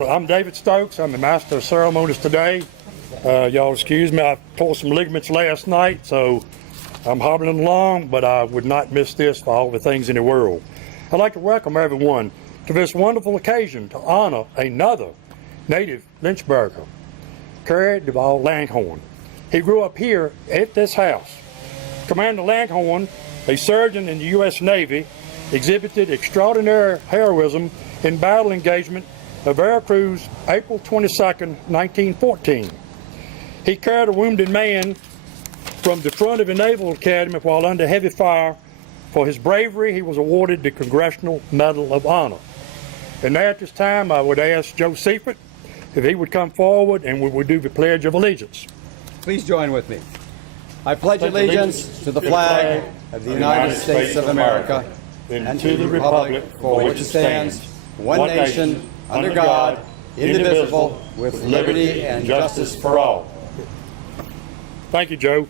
I'm David Stokes. I'm the Master of Ceremonies today. Y'all excuse me, I tore some ligaments last night, so I'm hobbling along, but I would not miss this for all the things in the world. I'd like to welcome everyone to this wonderful occasion to honor another native Lynchburger, Cary DeVall Langhorne. He grew up here at this house. Commander Langhorne, a surgeon in the U.S. Navy, exhibited extraordinary heroism in battle engagement of Veracruz, April 22nd, 1914. He carried a wounded man from the front of the Naval Academy while under heavy fire. For his bravery, he was awarded the Congressional Medal of Honor. And now at this time, I would ask Joe Seifert if he would come forward and we would do the Pledge of Allegiance. Please join with me. I pledge allegiance to the flag of the United States of America and to the republic for which it stands, one nation, under God, indivisible, with liberty and justice for all. Thank you, Joe.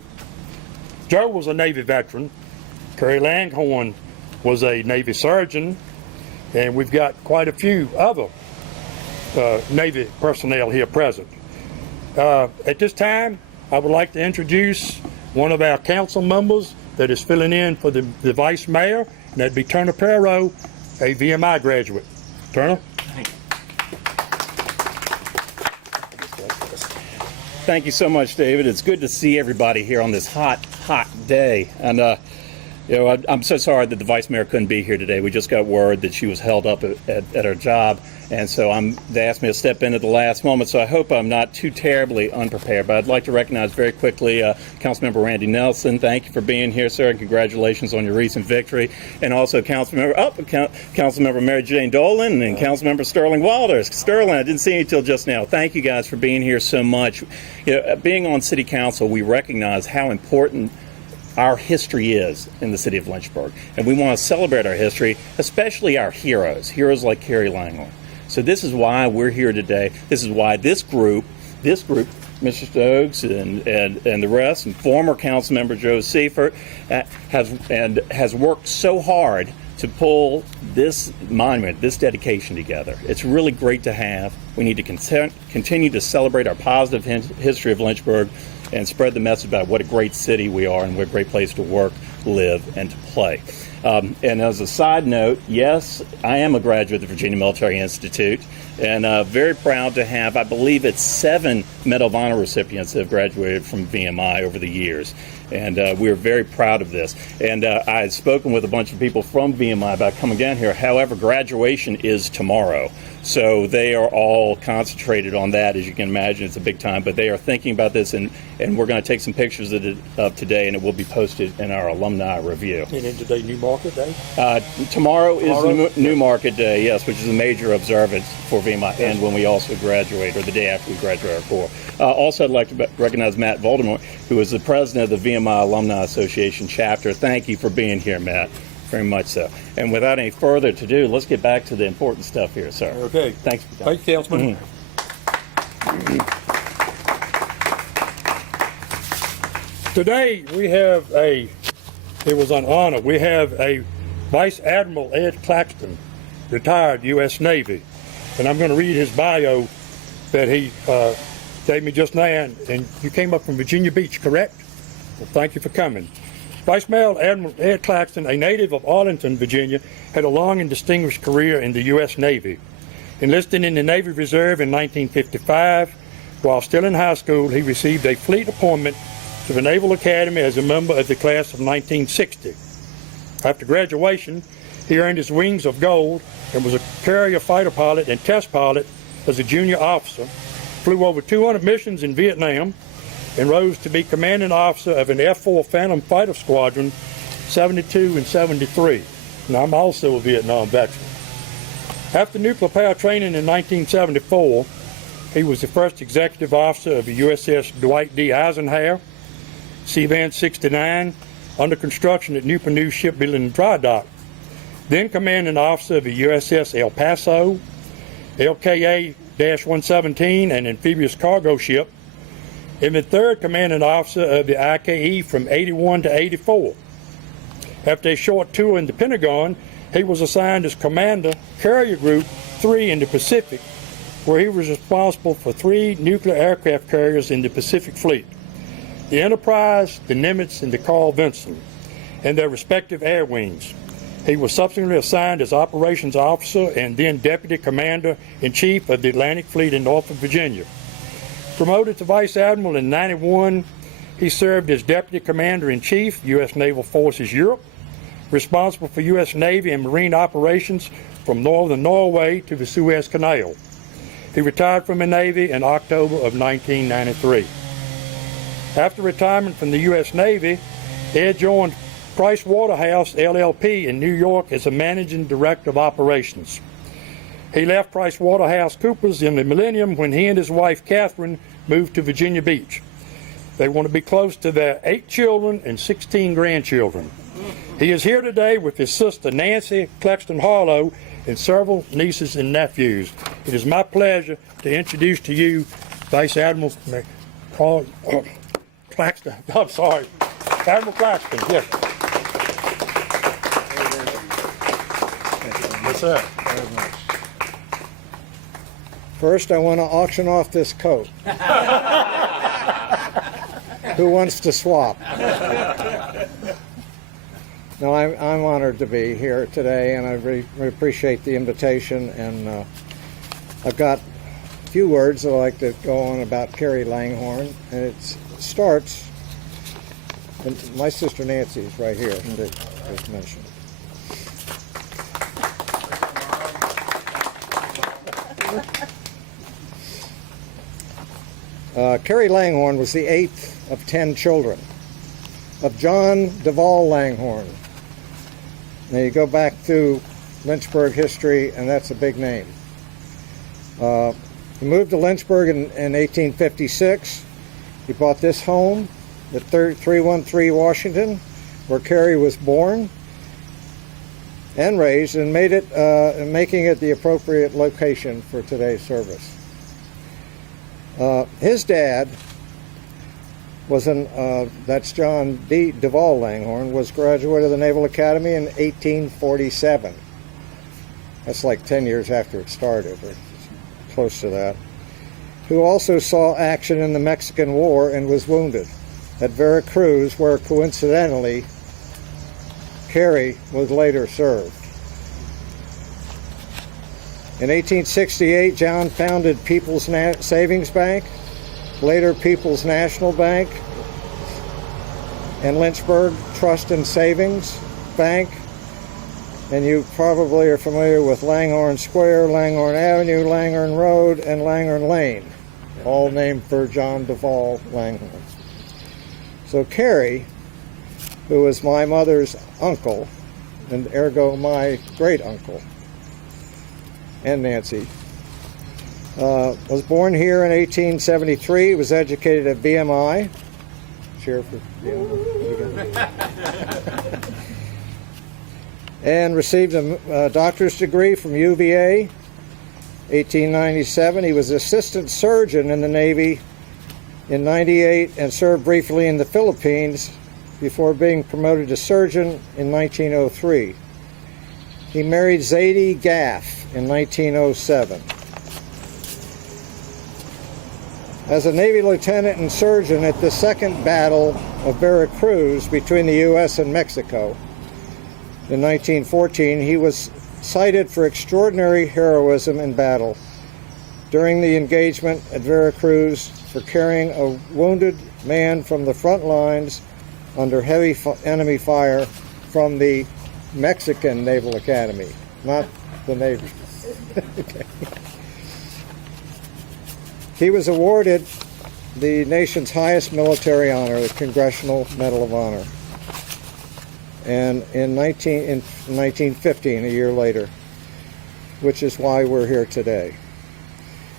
Joe was a Navy veteran. Cary Langhorne was a Navy surgeon, and we've got quite a few other Navy personnel here present. At this time, I would like to introduce one of our council members that is filling in for the vice mayor, and that'd be Turner Perot, a VMI graduate. Turner? Thank you so much, David. It's good to see everybody here on this hot day. And I'm so sorry that the vice mayor couldn't be here today. We just got word that she was held up at her job, and so they asked me to step in at the last moment. So I hope I'm not too terribly unprepared. But I'd like to recognize very quickly Councilmember Randy Nelson. Thank you for being here, sir, and congratulations on your recent victory. And also Councilmember Mary Jane Dolan and Councilmember Sterling Walters. Sterling, I didn't see you till just now. Thank you guys for being here so much. Being on City Council, we recognize how important our history is in the city of Lynchburg, and we want to celebrate our history, especially our heroes like Cary Langhorne. So this is why we're here today. This is why this group, Mr. Stokes and the rest, and former council member Joe Seifert, has worked so hard to pull this monument, this dedication together. It's really great to have. We need to continue to celebrate our positive history of Lynchburg and spread the message about what a great city we are and what a great place to work, live, and to play. And as a side note, yes, I am a graduate of the Virginia Military Institute, and very proud to have, I believe it's 7 Medal of Honor recipients that have graduated from VMI over the years. And we're very proud of this. And I had spoken with a bunch of people from VMI about coming down here. However, graduation is tomorrow. So they are all concentrated on that. As you can imagine, it's a big time. But they are thinking about this, and we're going to take some pictures of today, and it will be posted in our alumni review. And then today, New Market Day? Tomorrow is New Market Day, yes, which is a major observance for VMI, and when we also graduate, or the day after we graduate our Corps. Also, I'd like to recognize Matt Voldemort, who is the president of the VMI Alumni Association chapter. Thank you for being here, Matt. Very much so. And without any further ado, let's get back to the important stuff here, sir. Okay. Thanks. Thank you, Councilman. Today we have it was an honor. We have a Vice Admiral Ed Claxton, retired U.S. Navy. And I'm going to read his bio that he gave me just now. And you came up from Virginia Beach, correct? Well, thank you for coming. Vice Admiral Ed Claxton, a native of Arlington, Virginia, had a long and distinguished career in the U.S. Navy. Enlisted in the Navy Reserve in 1955, while still in high school, he received a fleet appointment to the Naval Academy as a member of the class of 1960. After graduation, he earned his wings of gold and was a carrier fighter pilot and test pilot as a junior officer, flew over 200 missions in Vietnam, and rose to be commanding officer of an F-4 Phantom Fighter Squadron 72 and 73. And I'm also a Vietnam veteran. After nuclear power training in 1974, he was the first executive officer of the USS Dwight D. Eisenhower, Sea-Van 69, under construction at Newport News Shipbuilding and Dry Dock. Then commanding officer of the USS El Paso, LKA-117, an amphibious cargo ship, and the third commanding officer of the IKE from 81 to 84. After a short tour in the Pentagon, he was assigned as Commander, Carrier Group 3 in the Pacific where he was responsible for 3 nuclear aircraft carriers in the Pacific Fleet: the Enterprise, the Nimitz, and the Carl Vinson, and their respective air wings. He was subsequently assigned as operations officer and then deputy commander-in-chief of the Atlantic Fleet in Norfolk, Virginia. Promoted to vice admiral in '91, he served as deputy commander-in-chief, U.S. Naval Forces Europe, responsible for U.S. Navy and Marine operations from northern Norway to the Suez Canal. He retired from the Navy in October of 1993. After retirement from the U.S. Navy, Ed joined Price Waterhouse LLP in New York as a managing director of operations. He left Price Waterhouse Coopers in the millennium when he and his wife Catherine moved to Virginia Beach. They want to be close to their 8 children and 16 grandchildren. He is here today with his sister Nancy Claxton Harlow and several nieces and nephews. It is my pleasure to introduce to you Vice Admiral Claxton. I'm sorry, Admiral Claxton. Yes. What's that? First, I want to auction off this coat. Who wants to swap? No, I'm honored to be here today, and I really appreciate the invitation. And I've got a few words that I'd like to go on about Cary Langhorne, and it starts. And my sister Nancy is right here, as mentioned. Cary Langhorne was the 8th of 10 children of John DeVall Langhorne. Now you go back through Lynchburg history, and that's a big name. He moved to Lynchburg in 1856. He bought this home at 313 Washington, where Cary was born and raised, and making it the appropriate location for today's service. His dad was that's John DeVall Langhorne, was graduate of the Naval Academy in 1847. That's like 10 years after it started, or close to that. Who also saw action in the Mexican War and was wounded at Veracruz, where coincidentally Cary was later served. In 1868, John founded People's Savings Bank, later People's National Bank, and Lynchburg Trust and Savings Bank. And you probably are familiar with Langhorne Square, Langhorne Avenue, Langhorne Road, and Langhorne Lane, all named for John DeVall Langhorne. So Cary, who was my mother's uncle, and ergo my great uncle, and Nancy, was born here in 1873, was educated at BMI. Cheer for BMI. And received a doctor's degree from UVA. 1897, he was assistant surgeon in the Navy in 98 and served briefly in the Philippines before being promoted to surgeon in 1903. He married Zadie Gaff in 1907. As a Navy lieutenant and surgeon at the Second Battle of Veracruz between the U.S. and Mexico in 1914, he was cited for extraordinary heroism in battle during the engagement at Veracruz for carrying a wounded man from the front lines under heavy enemy fire from the Mexican Naval Academy, not the Navy. Okay. He was awarded the nation's highest military honor, the Congressional Medal of Honor, and in 1915, a year later, which is why we're here today.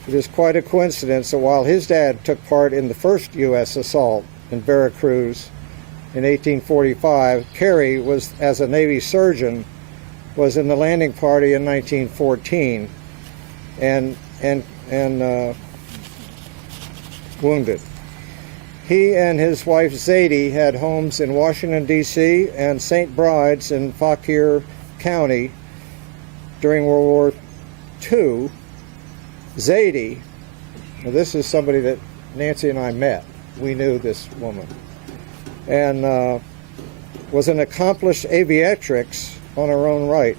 It is quite a coincidence that while his dad took part in the first U.S. assault in Veracruz in 1845, Cary was, as a Navy surgeon, was in the landing party in 1914 and wounded. He and his wife Zadie had homes in Washington, D.C. and St. Bride's in Fauquier County during World War II, Zadie, now this is somebody that Nancy and I met. We knew this woman. And was an accomplished aviatrix on her own right.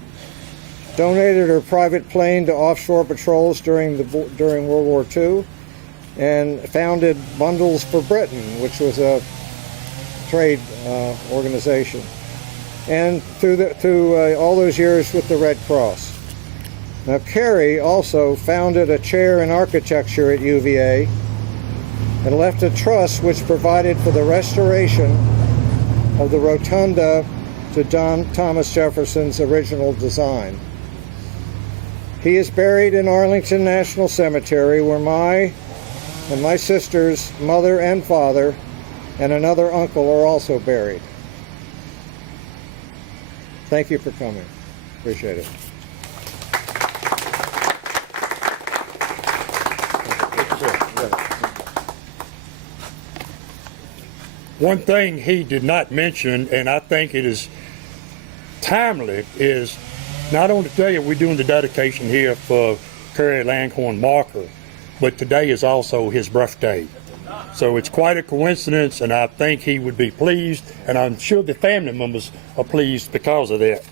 Donated her private plane to offshore patrols during World War II, and founded Bundles for Britain, which was a trade organization, and through all those years with the Red Cross. Now, Cary also founded a chair in architecture at UVA and left a trust which provided for the restoration of the rotunda to Thomas Jefferson's original design. He is buried in Arlington National Cemetery, where my and my sister's mother and father and another uncle are also buried. Thank you for coming. Appreciate it. One thing he did not mention, and I think it is timely, is not only today are we doing the dedication here for Cary Langhorne marker, but today is also his birthday. So it's quite a coincidence, and I think he would be pleased, and I'm sure the family members are pleased because of that.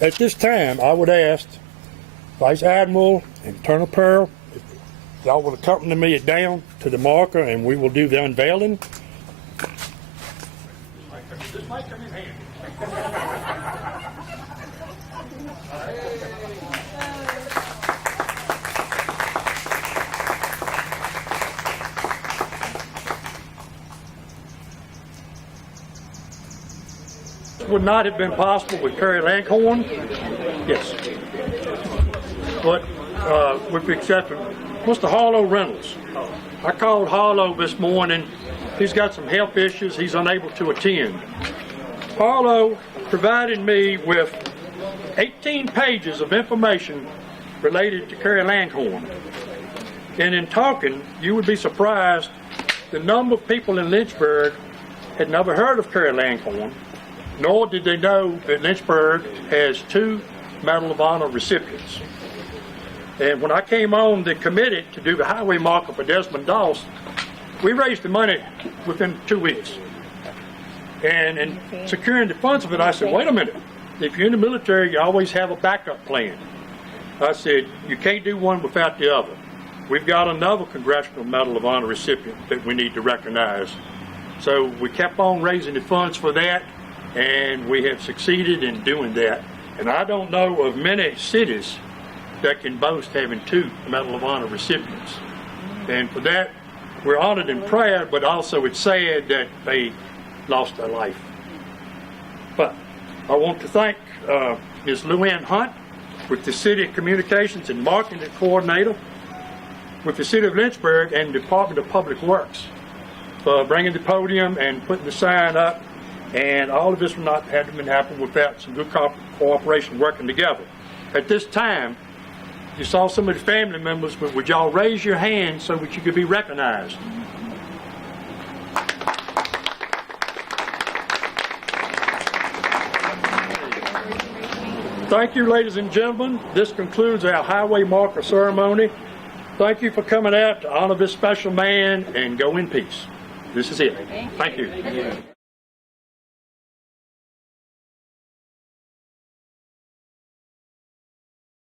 At this time, I would ask Vice Admiral and Colonel Pearl, if y'all will accompany me down to the marker, and we will do the unveiling. This might come in handy. Would not have been possible with Cary Langhorne, yes, but with the exception, Mr. Harlow Reynolds. I called Harlow this morning. He's got some health issues. He's unable to attend. Harlow provided me with 18 pages of information related to Cary Langhorne. And in talking, you would be surprised the number of people in Lynchburg had never heard of Cary Langhorne, nor did they know that Lynchburg has 2 Medal of Honor recipients. And when I came on the committee to do the highway marker for Desmond Doss, we raised the money within 2 weeks. And in securing the funds of it, I said, wait a minute, if you're in the military, you always have a backup plan. I said, you can't do one without the other. We've got another Congressional Medal of Honor recipient that we need to recognize. So we kept on raising the funds for that, and we have succeeded in doing that. And I don't know of many cities that can boast having 2 Medal of Honor recipients. And for that, we're honored and proud, but also it's sad that they lost their life. But I want to thank Ms. Luann Hunt with the City Communications and Marketing Coordinator, with the City of Lynchburg and Department of Public Works for bringing the podium and putting the sign up. And all of this would not have been happen without some good cooperation working together. At this time, you saw some of the family members, but would y'all raise your hand so that you could be recognized? Thank you, ladies and gentlemen. This concludes our highway marker ceremony. Thank you for coming out to honor this special man, and go in peace. This is it. Thank you.